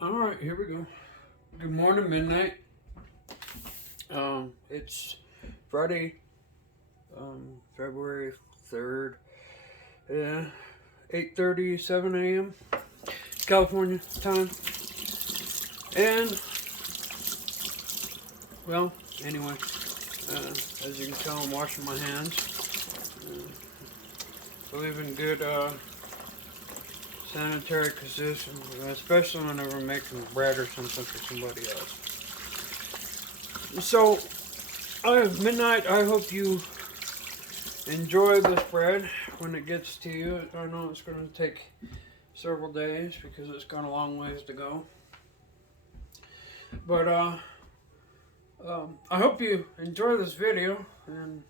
Alright, here we go. Good morning, midnight. It's Friday, February 3rd. Yeah, 8:37 a.m. California time. And, well, anyway, as you can tell, I'm washing my hands. Believe in good sanitary position, especially whenever I'm making bread or something for somebody else. So, midnight, I hope you enjoy this bread when it gets to you. I know it's going to take several days because it's got a long ways to go. But I hope you enjoy this video, and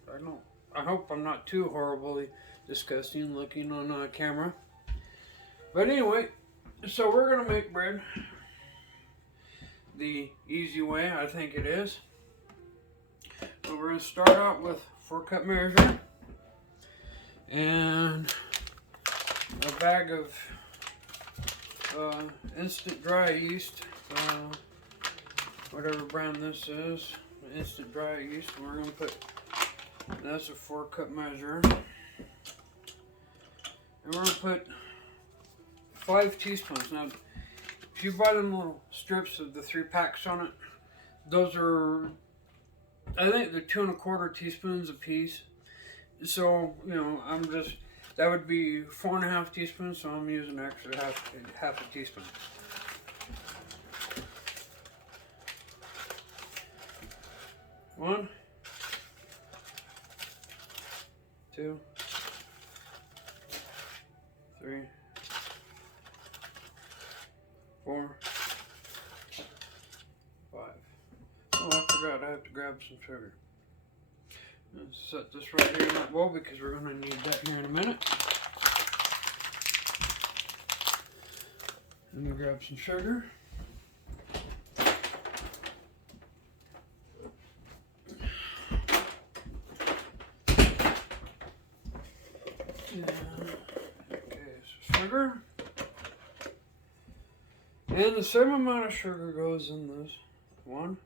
I hope I'm not too horribly disgusting looking on camera. But anyway, so we're gonna make bread the easy way, I think it is. So we're gonna start out with 4-cup measure and a bag of instant dry yeast, whatever brand this is, instant dry yeast. And we're gonna put, that's a 4-cup measure, and we're gonna put 5 teaspoons. Now, if you buy them little strips of the 3 packs on it, those are, I think they're 2 1/4 teaspoons a piece. So, that would be 4 1/2 teaspoons, so I'm using extra half a teaspoon. One, two, three, 4, 5. Oh, I forgot, I have to grab some sugar. Let's set this right here in that bowl because we're going to need that here in a minute. Let me grab some sugar. Okay, so sugar. And the same amount of sugar goes in this. 1,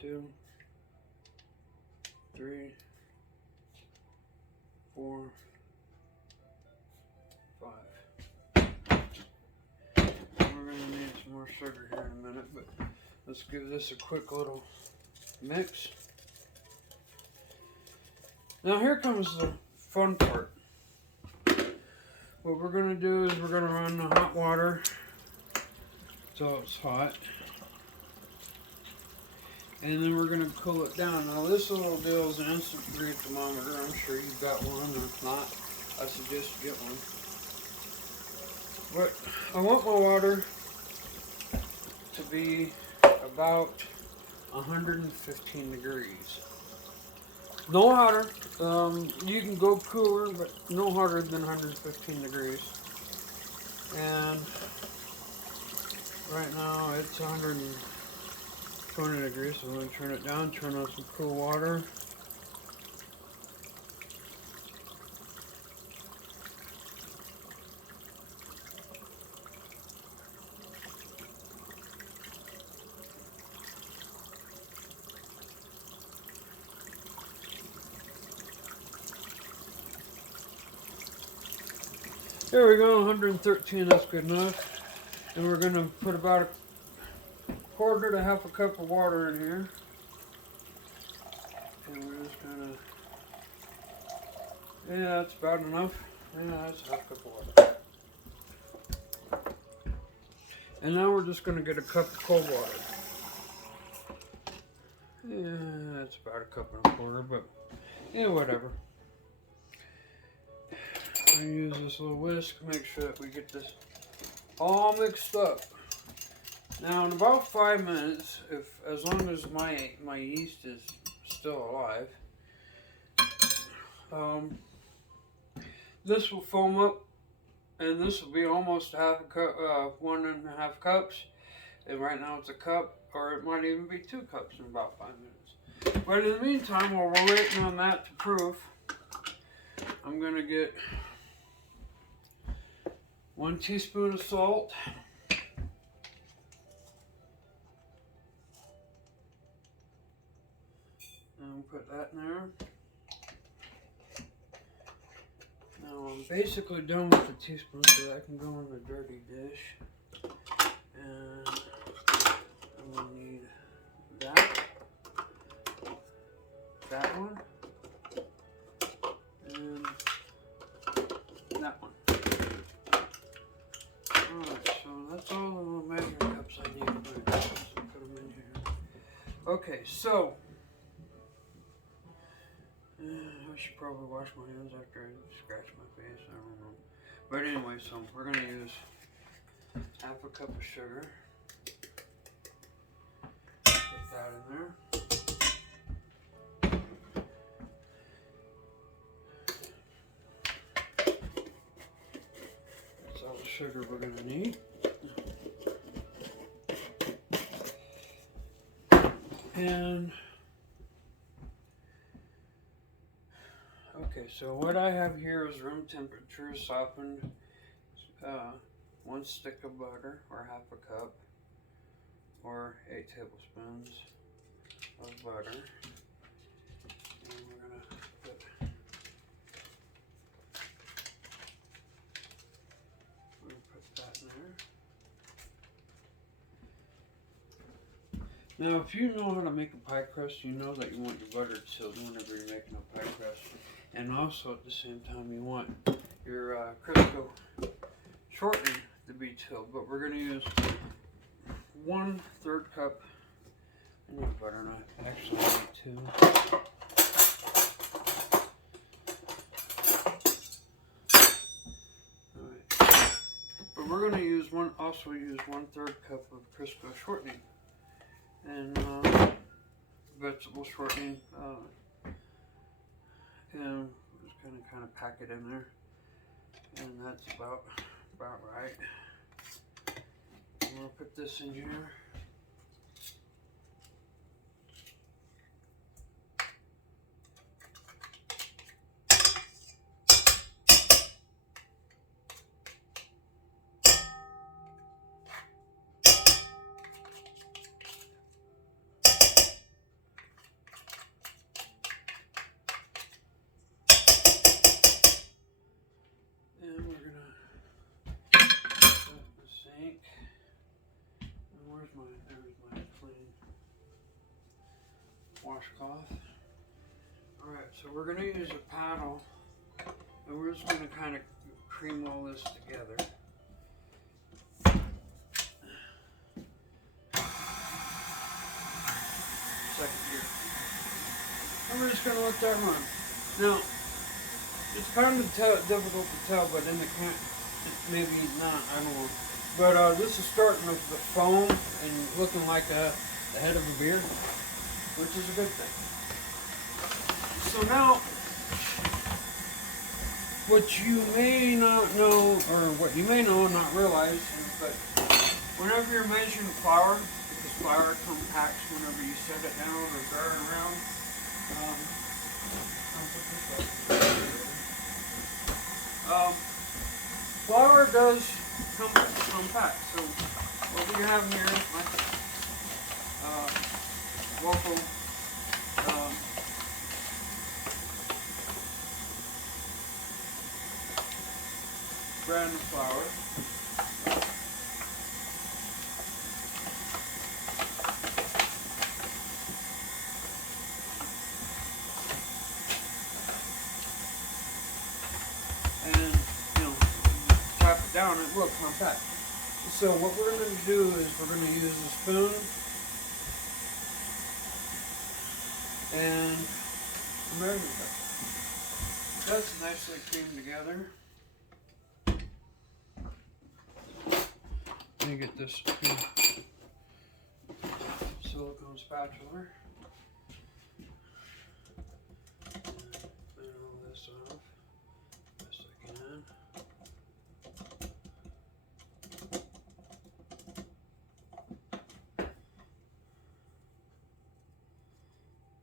2, 3, 4, 5. We're going to need some more sugar here in a minute, but let's give this a quick little mix. Now here comes the fun part. What we're going to do is we're going to run the hot water till it's hot. And then we're going to cool it down. Now this little deal is an instant read thermometer. I'm sure you've got one, or if not, I suggest you get one. But I want my water to be about 115 degrees. No hotter. You can go cooler, but no hotter than 115 degrees. And right now it's 120 degrees, so I'm going to turn it down, turn on some cool water. There we go, 113, that's good enough. And we're going to put about a 1/4 to 1/2 cup of water in here. And we're just going to, yeah, that's about enough. Yeah, that's 1/2 cup of water. And now we're just going to get a cup of cold water. Yeah, that's about 1.25 cups, but yeah, whatever. I use this little whisk to make sure that we get this all mixed up. Now in about 5 minutes, as long as my yeast is still alive, this will foam up, and this will be almost 1/2 cup, 1.5 cups. And right now it's a cup, or it might even be 2 cups in about 5 minutes. But in the meantime, while we're waiting on that to proof, I'm gonna get 1 teaspoon of salt. And put that in there. Now I'm basically done with the teaspoon, so that can go in the dirty dish. And I'm gonna need that one, and that one. Alright, so that's all the little measuring cups I need to put them in here. Okay, so I should probably wash my hands after I scratch my face, I don't know. But anyway, so we're going to use half a cup of sugar. Put that in there. That's all the sugar we're going to need. And okay, so what I have here is room temperature softened 1 stick of butter, or half a cup, or 8 tablespoons of butter. And we're going to put that in there. Now, if you know how to make a pie crust, you know that you want your butter chilled whenever you're making a pie crust. And also at the same time, you want your Crisco shortening to be chilled. But we're going to use 1/3 cup. I need a butter knife. Actually, I need 2. Alright. But we're going to use 1/3 cup of Crisco shortening. And vegetable shortening. And I'm just going to kind of pack it in there. And that's about right. I'm going to put this in here. Washcloth. Alright, so we're going to use a paddle, and we're just going to kind of cream all this together. Second gear. And we're just going to let that run. Now, it's kind of difficult to tell, but in the can, maybe not, I don't know. But this is starting with the foam and looking like the head of a beer, which is a good thing. So now, what you may not know, or what you may know and not realize, is that whenever you're measuring flour, because flour compacts whenever you set it down or stir it around, flour does compact. So what we have here is my waffle brand of flour. And, tap it down, it will compact. So what we're going to do is we're going to use a spoon and a measuring cup. That's nicely creamed together. Let me get this silicone spatula. Clean all this off best I can.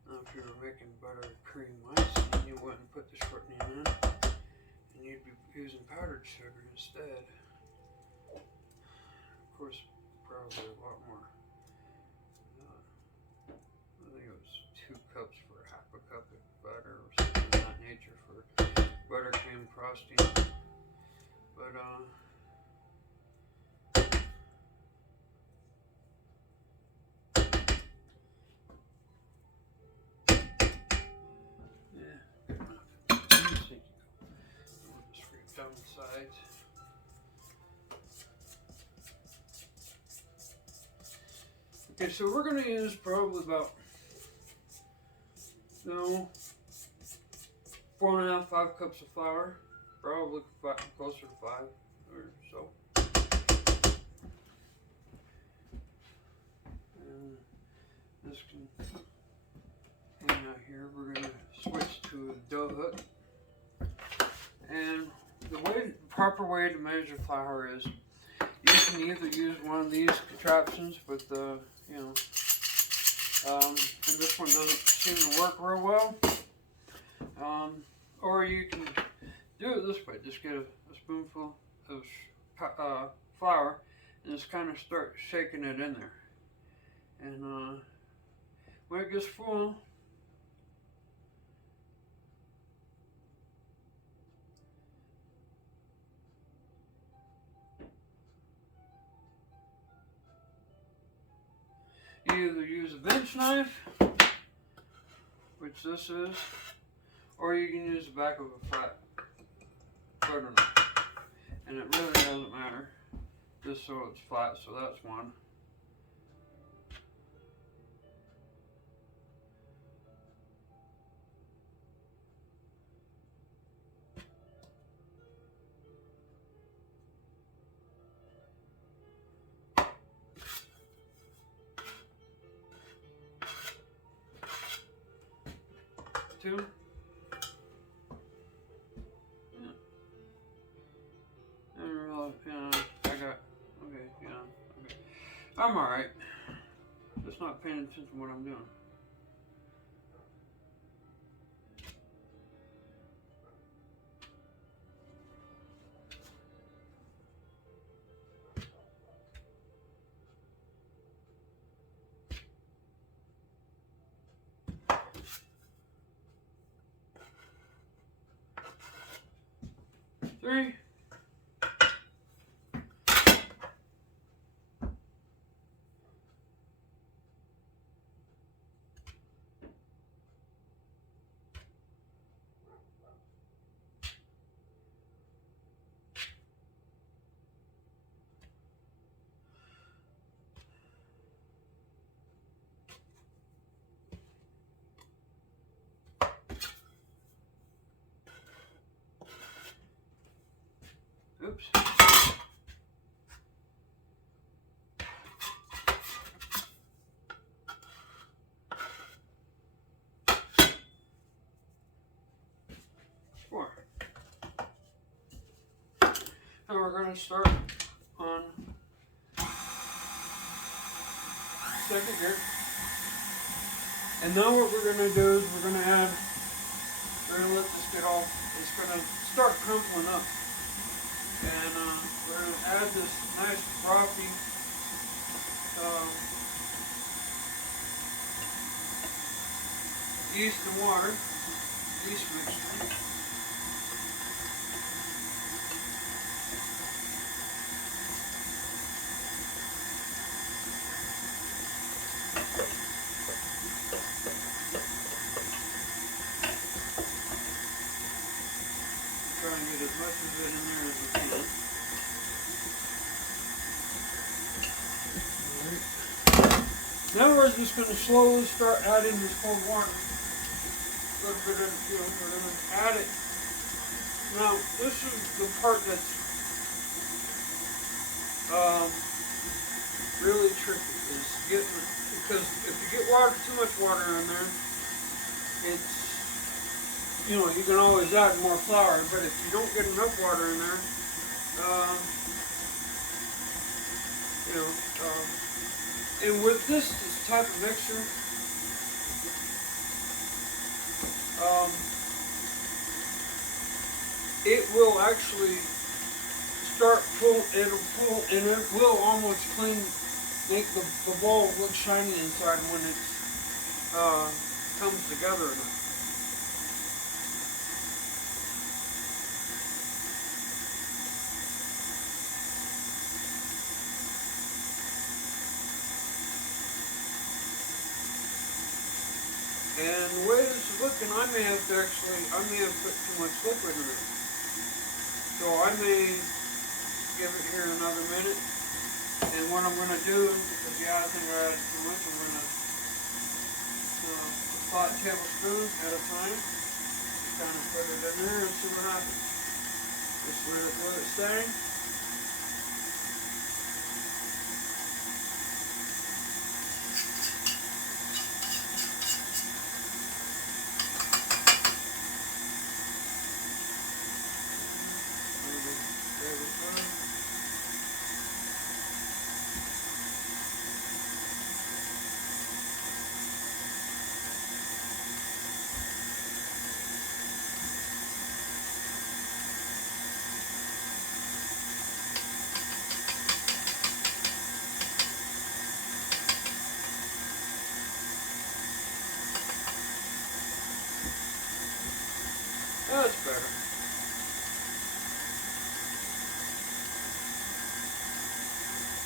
Now, if you were making butter cream ice, you wouldn't put the shortening in, and you'd be using powdered sugar instead. course, probably a lot more. I think it was 2 cups for half a cup of butter or something of that nature for buttercream frosting. But yeah, good enough. We'll just scrape down the sides. Okay, so we're going to use probably about, 4.5, 5 cups of flour. Probably closer to 5 or so. And this can hang out here. We're going to switch to a dough hook. And the proper way to measure flour is you can either use one of these contraptions with the, and this one doesn't seem to work real well. Or you can do it this way. Just get a spoonful of flour and just kind of start shaking it in there. And when it gets full, you either use a bench knife, which this is, or you can use the back of a flat butter knife. And it really doesn't matter, just so it's flat, so that's one. Two. I'm alright. Just not paying attention to what I'm doing. Three. Oops. Four. Now we're going to start on second here. And now what we're going to do is we're going to let this get all, it's going to start crumpling up. And we're going to add this nice frothy yeast and water, yeast mixture. Try and get as much of it in there as we can. Now we're just going to slowly start adding this cold water. A little bit of the fuel. We're going to add it. Now, this is the part that's really tricky, is getting, because if you get too much water in there, it's, you can always add more flour, but if you don't get enough water in there, and with this type of mixer, it will actually start pull, it'll pull, and it will almost clean, make the bowl look shiny inside when it comes together. And the way this is looking, I may have put too much liquid in it. So I may give it here another minute. And what I'm going to do, because I think I added too much, I'm going to pot tablespoons at a time. Just kind of put it in there and see what happens. Just let it stay. That's better.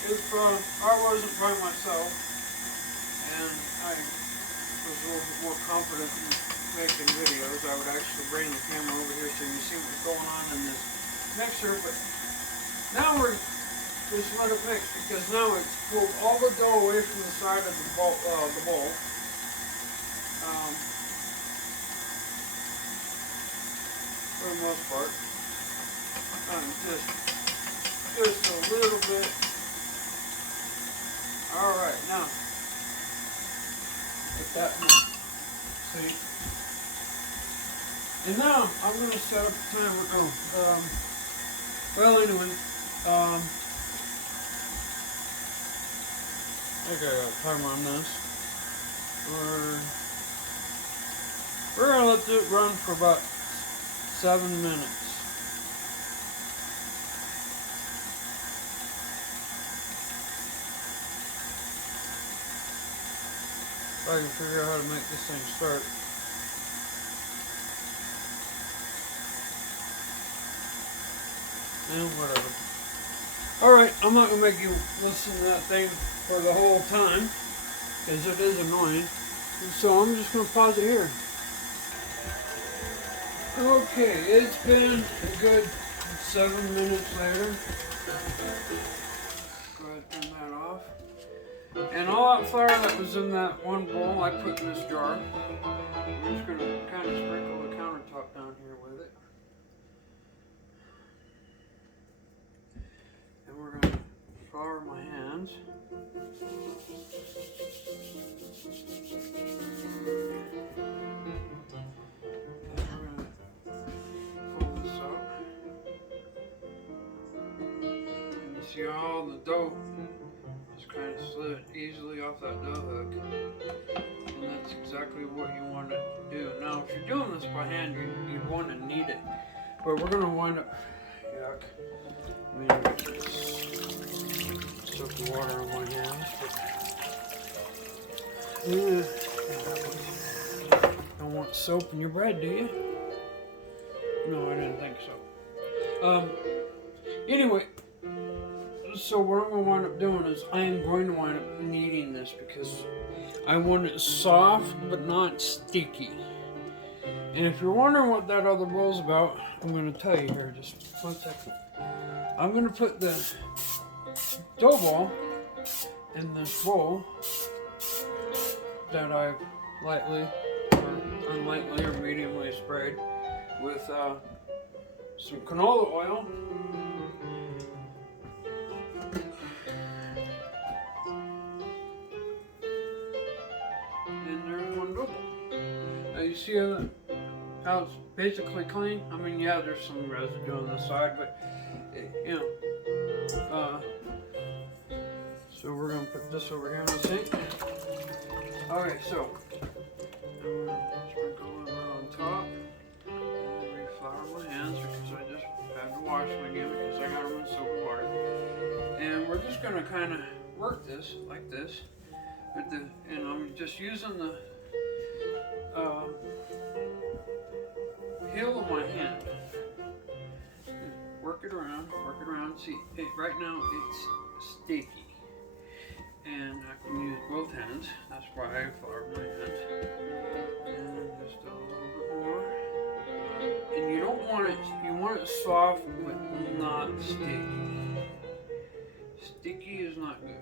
If I wasn't by myself and I was a little bit more confident in making videos, I would actually bring the camera over here so you can see what's going on in this mixer. But now we're just let it mix, because now it's pulled all the dough away from the side of the bowl. For the most part, just a little bit. All right, now get that in. See, and now I'm going to set up the timer. Well, anyway, I got a timer on this. We're going to let it run for about 7 minutes. If I can figure out how to make this thing start. And whatever. Alright, I'm not going to make you listen to that thing for the whole time, because it is annoying. And so I'm just going to pause it here. Okay, it's been a good 7 minutes later. Go ahead and turn that off. And all that flour that was in that one bowl, I put in this jar. I'm just going to kind of sprinkle the countertop down here with it. And we're going to flour my hands. See how the dough just kind of slid easily off that dough hook, and that's exactly what you want it to do. Now, if you're doing this by hand, you'd want to knead it, but we're going to wind up, yuck, I mean, soapy water on my hands, but, don't want soap in your bread, do you? No, I didn't think so. Anyway, so what I'm going to wind up doing is I am going to wind up kneading this, because I want it soft but not sticky. And if you're wondering what that other bowl's about, I'm going to tell you here, just 1 second. I'm going to put the dough ball in this bowl that I've lightly or unlightly or mediumly sprayed with some canola oil. You see how it's basically clean? I mean, yeah, there's some residue on the side, but, you know. So we're going to put this over here in the sink. Okay, so I'm going to sprinkle a little bit on top. And reflour my hands, because I just had to wash them again, because I got them in soap we're just going to kind of work this like this, and I'm just using the heel of my hand. Work it around. See, right now it's sticky, and I can use both hands. That's why I flowered my hands. And just a little bit more. And you don't want it. You want it soft, but not sticky. Sticky is not good.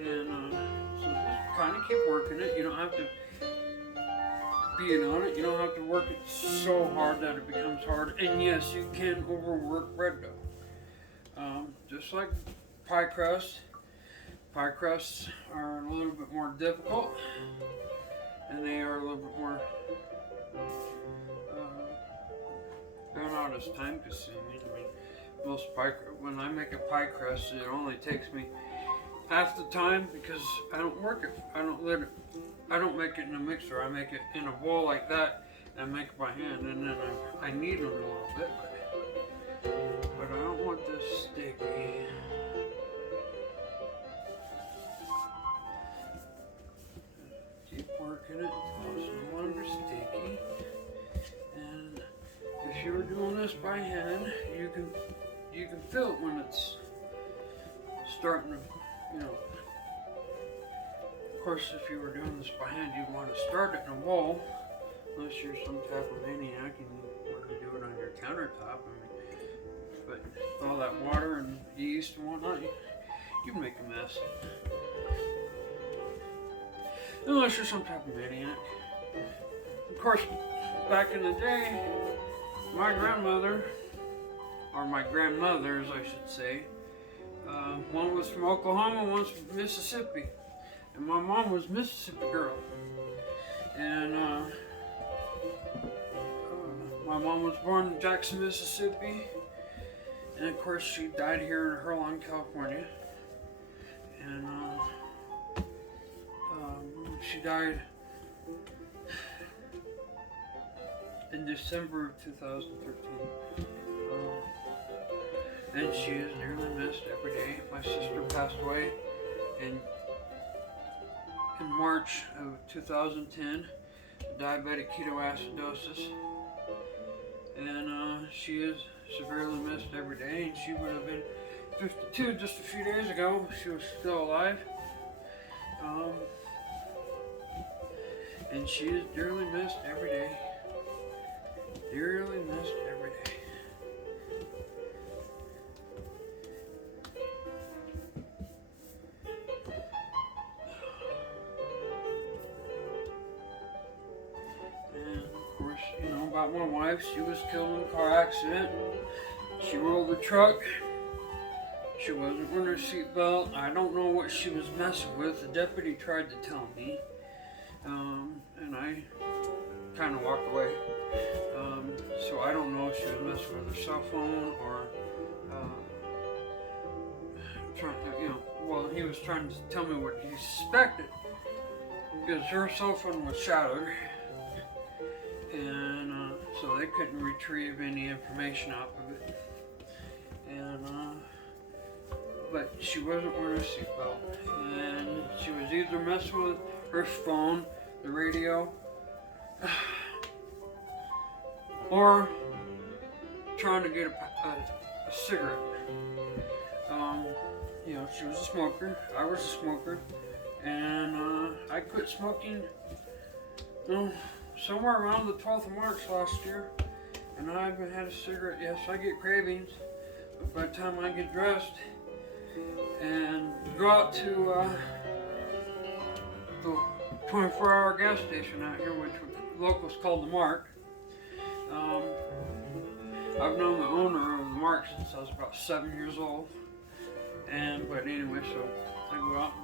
And so just kind of keep working it. You don't have to being on it. You don't have to work it so hard that it becomes hard. And yes, you can overwork bread dough. Just like pie crust. Pie crusts are a little bit more difficult, and they are a little bit more they're not as time consuming. I mean, when I make a pie crust, it only takes me half the time because I don't work it. I don't make it in a mixer. I make it in a bowl like that and make it by hand, and then I knead it a little bit, but I don't want this sticky. Keep working it until it's no longer sticky. And if you were doing this by hand, you can feel it when it's starting to, you know. Of course, if you were doing this by hand, you'd want to start it in a bowl, unless you're some type of maniac and you want to do it on your countertop. I mean, but with all that water and yeast and whatnot, you can make a mess. Unless you're some type of maniac. Of course, back in the day, my grandmother, or my grandmothers, I should say, one was from Oklahoma, one's from Mississippi. And my mom was a Mississippi girl. And my mom was born in Jackson, Mississippi. And of course she died here in Herlon, California. And she died in December of 2013. And she is dearly missed every day. My sister passed away in March of 2010, diabetic ketoacidosis, and she is severely missed every day, and she would have been 52 just a few days ago. She was still alive, and she is dearly missed every day. Dearly missed every day. About my wife, she was killed in a car accident. She rolled the truck. She wasn't wearing her seatbelt. I don't know what she was messing with. The deputy tried to tell me, and I kind of walked away. So I don't know if she was messing with her cell phone or trying to, well, he was trying to tell me what he suspected because her cell phone was shattered. And so they couldn't retrieve any information out of it. And but she wasn't wearing a seatbelt, and she was either messing with her phone, the radio, or trying to get a cigarette. She was a smoker. I was a smoker, and I quit smoking. Somewhere around the 12th of March last year, and I haven't had a cigarette. Yes, I get cravings, but by the time I get dressed and go out to the 24-hour gas station out here, which locals call the Mark, I've known the owner of the Mark since I was about 7 years old. But anyway, so I go out and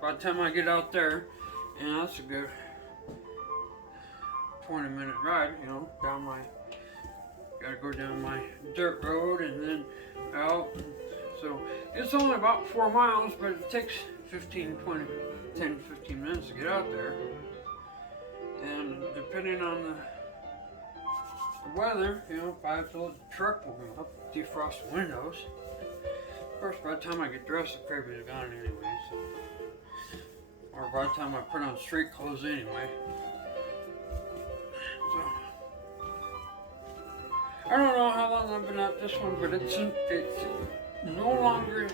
by the time I get out there, and that's a good 20-minute ride, gotta go down my dirt road and then out. So it's only about 4 miles, but it takes 10 to 15 minutes to get out there. And depending on the weather, you know, if I have to let the truck warm up, defrost the windows. Of course, by the time I get dressed, the crib is gone anyway, so. Or by the time I put on street clothes anyway. So, I don't know how long I've been at this one, but it's no longer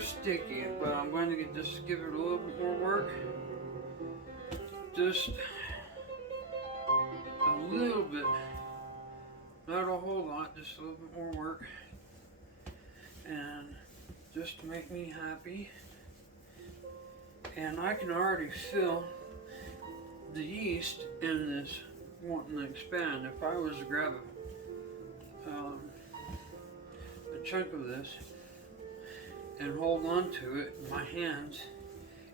sticky, but I'm going to just give it a little bit more work. Just a little bit, not a whole lot, just a little bit more work, and just to make me happy. And I can already feel the yeast in this wanting to expand. If I was to grab a chunk of this and hold on to it in my hands,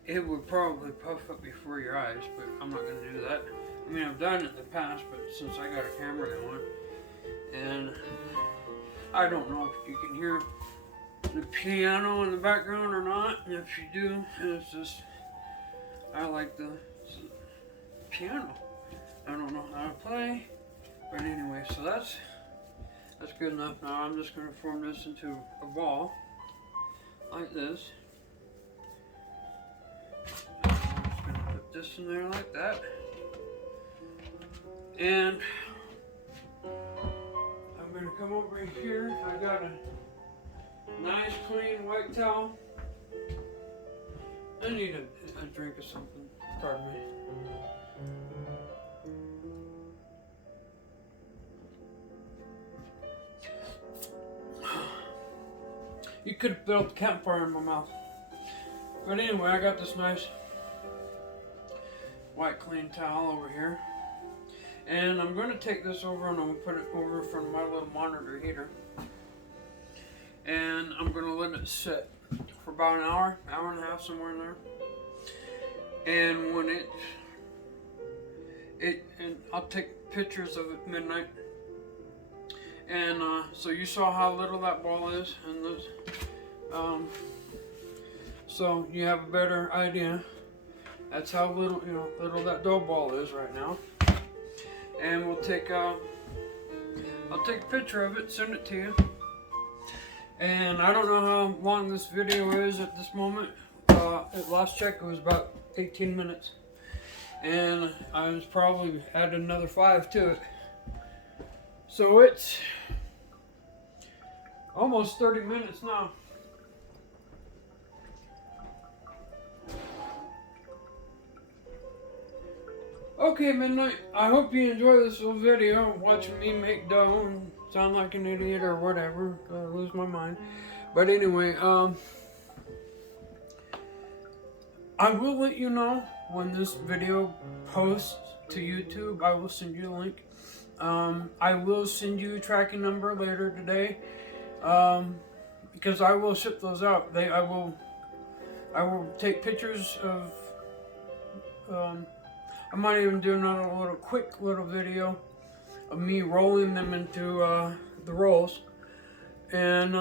it would probably puff up before your eyes, but I'm not going to do that. I mean, I've done it in the past, but since I got a camera going, and I don't know if you can hear the piano in the background or not, and if you do, it's just, I like the piano. I don't know how to play, but anyway, so that's good enough. Now I'm just going to form this into a ball, like this. I'm just going to put this in there like that. And I'm going to come over here. I got a nice clean white towel. I need a drink of something. Pardon me. You could have built a campfire in my mouth. But anyway, I got this nice white clean towel over here. And I'm going to take this over and I'm going to put it over in front of my little monitor heater. And I'm going to let it sit for about an hour and a half, somewhere in there. And when and I'll take pictures of it midnight. And so you saw how little that ball is, and those, so you have a better idea. That's how little that dough ball is right now. And we'll take I'll take a picture of it, send it to you. And I don't know how long this video is at this moment. At last check, it was about 18 minutes, and I was probably added another 5 to it. So it's almost 30 minutes now. Okay, midnight. I hope you enjoy this little video, watching me make dough and sound like an idiot or whatever, lose my mind. But anyway, I will let you know when this video posts to YouTube. I will send you a link. I will send you a tracking number later today, because I will ship those out. I will take pictures of. I might even do another quick little video of me rolling them into the rolls, and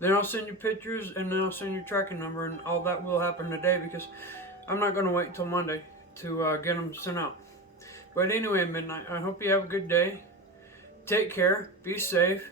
then I'll send you pictures, and then I'll send you a tracking number, and all that will happen today because I'm not going to wait until Monday to get them sent out. But anyway, midnight, I hope you have a good day. Take care. Be safe.